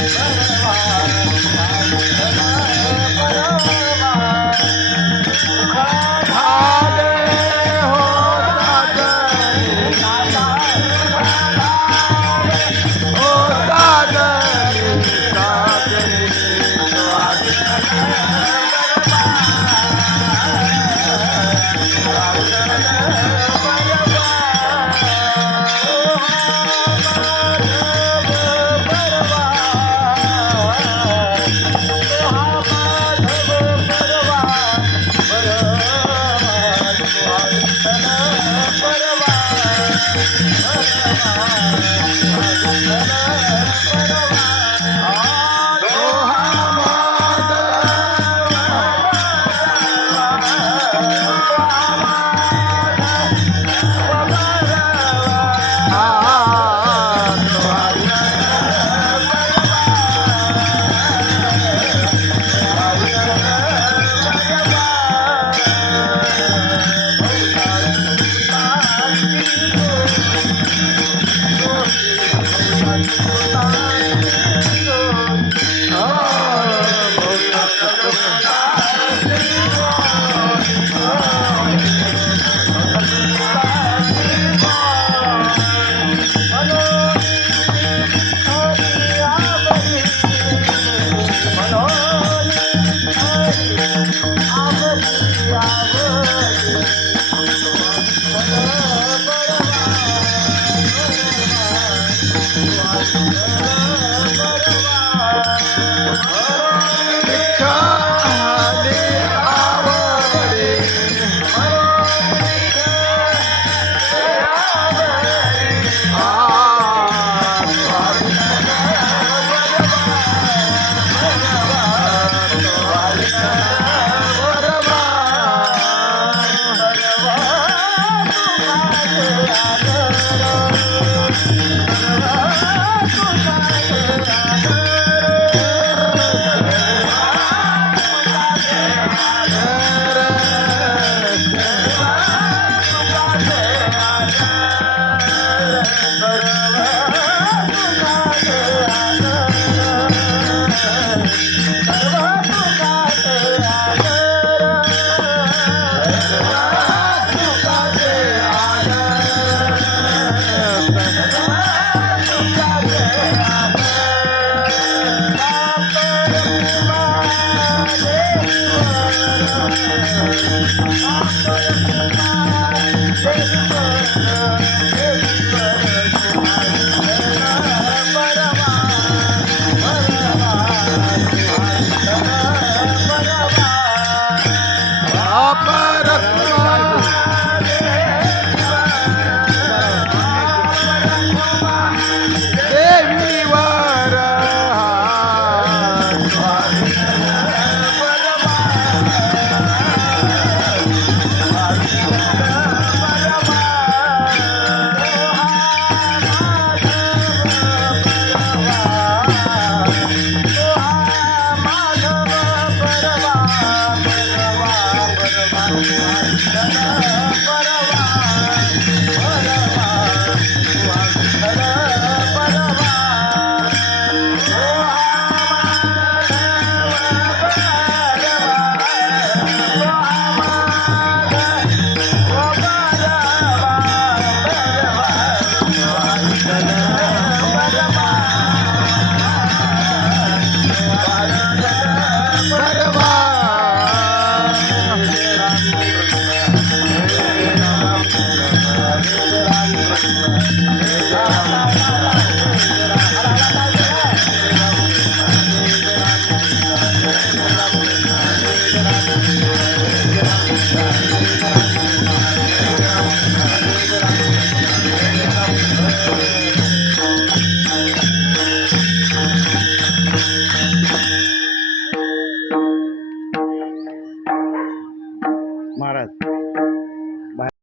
भगवान